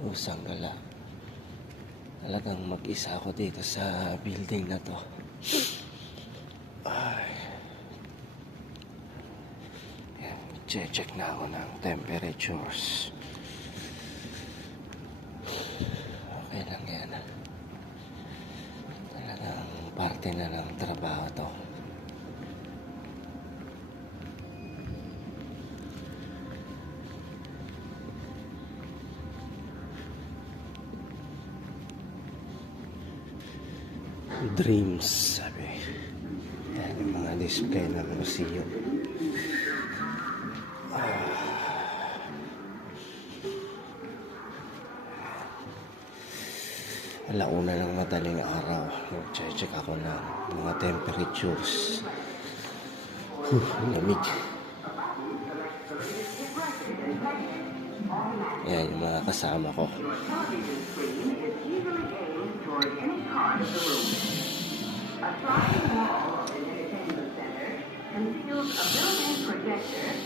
Usang gala. Talagang mag-isa ako dito sa building na to. Ay. Yan, check na ako ng temperatures. Okay lang yan. Talagang parte na ng trabaho to. Dreams, sabi. Yan yung mga display ng museum. Alauna ng madaling araw. Check ako ng mga temperatures. Lamig. Yan yung mga kasama ko. A sliding wall in an entertainment center conceals a built-in projector